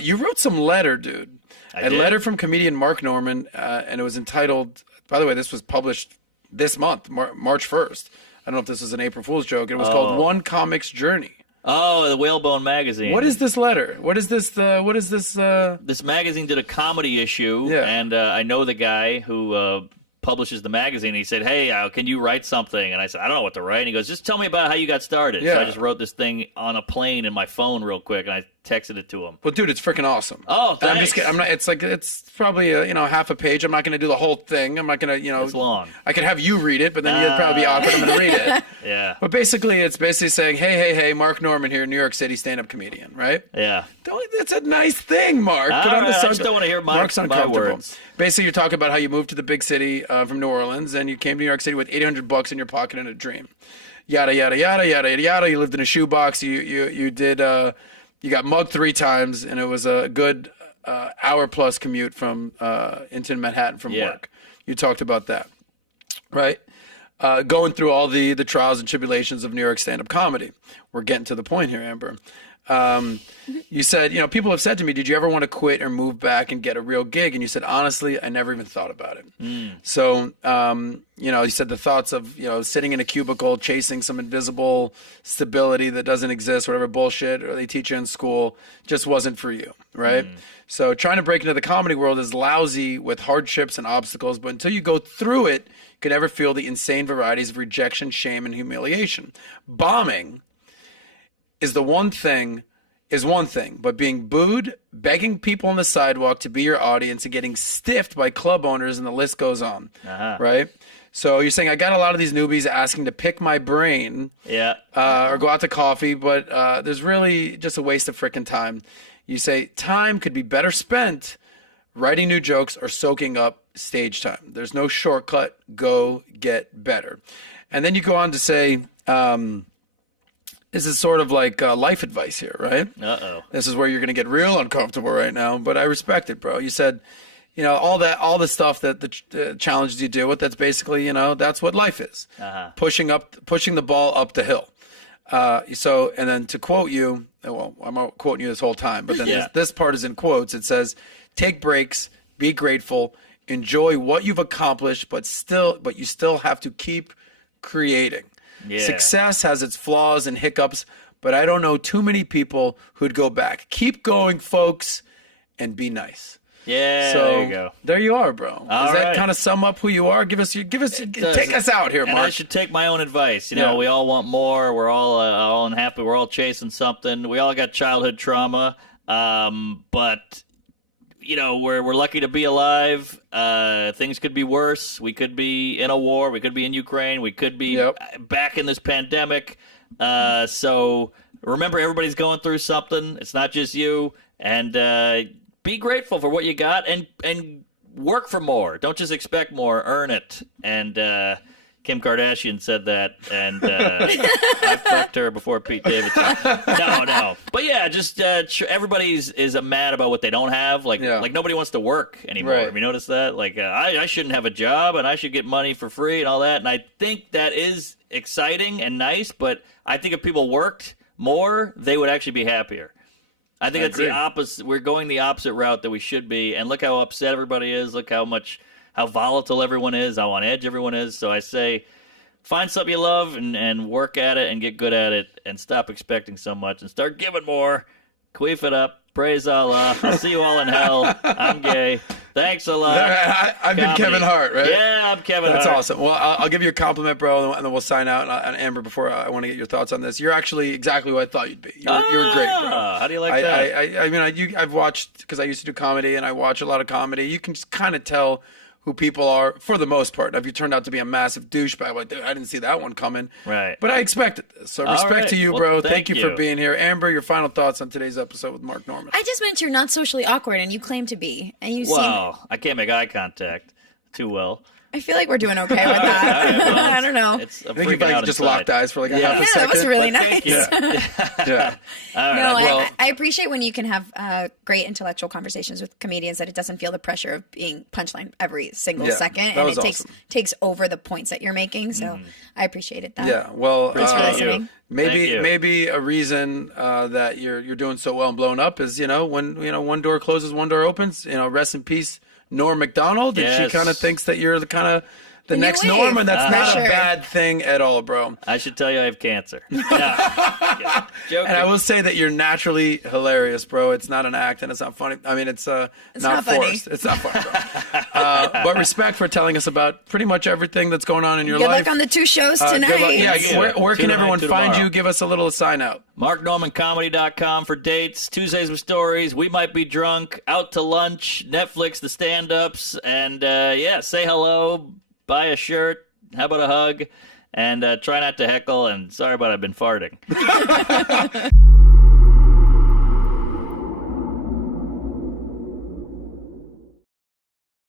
You wrote some letter, dude. I A did. letter from comedian Mark Norman, and it was entitled, by the way, this was published this month, March 1st. I don't know if this was an April Fool's joke. It was called One Comic's Journey. Oh, the Whalebone magazine. What is this letter? What is this? This magazine did a comedy issue, Yeah. and I know the guy who publishes the magazine. He said, "Hey, can you write something?" And I said, "I don't know what to write." And he goes, "Just tell me about how you got started." Yeah. So I just wrote this thing on a plane in my phone real quick, and I texted it to him. Well, dude, it's freaking awesome. Oh, And I'm thanks. just kidding. I'm not. It's probably half a page. I'm not going to do the whole thing. I'm not going to It's long. I could have you read it, but then you'd probably be awkward. I'm going to read it. Yeah, But basically, it's basically saying, hey, Mark Norman here, New York City stand-up comedian, right? yeah. It's a nice thing, Mark. All Put on the right, I sun- just don't want to hear Mark's my uncomfortable. words. Basically, you're talking about how you moved to the big city from New Orleans, and you came to New York City with $800 in your pocket and a dream. Yada yada yada yada yada yada. You lived in a shoebox. You did. You got mugged 3 times, and it was a good hour-plus commute from into Manhattan from Yeah. work. You talked about that, right? Going through all the trials and tribulations of New York stand-up comedy. We're getting to the point here, Amber. You said, people have said to me, did you ever want to quit or move back and get a real gig? And you said, honestly, I never even thought about it. So, you said the thoughts of, sitting in a cubicle, chasing some invisible stability that doesn't exist, whatever bullshit or they teach you in school, just wasn't for you, right? So trying to break into the comedy world is lousy with hardships and obstacles, but until you go through it, you can never feel the insane varieties of rejection, shame, and humiliation. Bombing is one thing, but being booed, begging people on the sidewalk to be your audience, and getting stiffed by club owners, and the list goes on, right? So you're saying, I got a lot of these newbies asking to pick my brain Yeah. or go out to coffee, but there's really just a waste of freaking time. You say time could be better spent writing new jokes or soaking up stage time. There's no shortcut. Go get better. And then you go on to say, this is sort of like life advice here, right? Uh-oh. This is where you're going to get real uncomfortable right now, but I respect it, bro. You said, all the stuff that the challenges you deal with, that's basically, that's what life is. Pushing the ball up the hill. And then to quote you, well, I'm not quoting you this whole time, but then this part is in quotes. It says, take breaks, be grateful, enjoy what you've accomplished, but you still have to keep creating. Yeah. Success has its flaws and hiccups, but I don't know too many people who'd go back. Keep going, folks, and be nice. Yeah, So there you go. there you are, bro. Does that right. kind of sum up who you are? Take us out here, And Mark. I should take my own advice. Yeah. We all want more. We're all unhappy. We're all chasing something. We all got childhood trauma. But we're lucky to be alive. Things could be worse. We could be in a war. We could be in Ukraine. We could be back in this pandemic. So remember, everybody's going through something. It's not just you. And be grateful for what you got and work for more. Don't just expect more. Earn it. And Kim Kardashian said that, and I fucked her before Pete Davidson. No. But yeah, just everybody's is mad about what they don't have. Like nobody wants to work anymore. Right. Have you noticed that? Like I shouldn't have a job, and I should get money for free and all that. And I think that is exciting and nice, but I think if people worked more, they would actually be happier. I think it's the opposite. We're going the opposite route that we should be. And look how upset everybody is. Look how volatile everyone is, how on edge everyone is. So I say, find something you love and work at it and get good at it and stop expecting so much and start giving more. Queef it up. Praise Allah. I'll see you all in hell. I'm gay. Thanks a lot. I've been Kevin Hart, right? Yeah, I'm Kevin Hart. That's awesome. Well, I'll give you a compliment, bro, and then we'll sign out. And Amber, before I want to get your thoughts on this, you're actually exactly what I thought you'd be. You're great, bro. How do you like that? I mean, I've watched, because I used to do comedy, and I watch a lot of comedy. You can just kind of tell who people are for the most part. Now, if you turned out to be a massive douchebag, like, dude, I didn't see that one coming. Right. But I expected this. So respect to you, Well, bro. thank Thank you for being here. Amber, your final thoughts on today's episode with Mark Norman. I just meant you're not socially awkward, and you claim to be. And you Well, I can't make eye contact too well. I feel like we're doing okay with that. All right, well, I don't know. It's, I'm I think if freaking I out just inside. locked eyes for like a half a Yeah, second. that was really But nice. thank you. Yeah. All No, right. well- I appreciate when you can have great intellectual conversations with comedians that it doesn't feel the pressure of being punchline every single Yeah, second, that and was it awesome. takes over the points that you're making. So I appreciated that. Yeah. Well, Thanks for Thank listening. you. maybe Thank you. maybe a reason that you're doing so well and blown up is when one door closes, one door opens. Rest in peace, Norm Macdonald. And she Yes. kind of thinks that you're the new next wave. Norm, and that's For not sure. a bad thing at all, bro. I should tell you I have cancer. No. Okay. Joking. And I will say that you're naturally hilarious, bro. It's not an act, and it's not funny. I mean, it's not not funny. forced. It's not funny, bro. But respect for telling us about pretty much everything that's going on in your Good life. luck on the 2 shows Good tonight. luck. Yeah, Yeah. where can Tonight everyone to find tomorrow. you? Give us a little sign out. MarkNormanComedy.com for dates, Tuesdays with Stories, We Might Be Drunk, Out to Lunch, Netflix, the stand-ups, and say hello, buy a shirt, how about a hug, and try not to heckle, and sorry about I've been farting.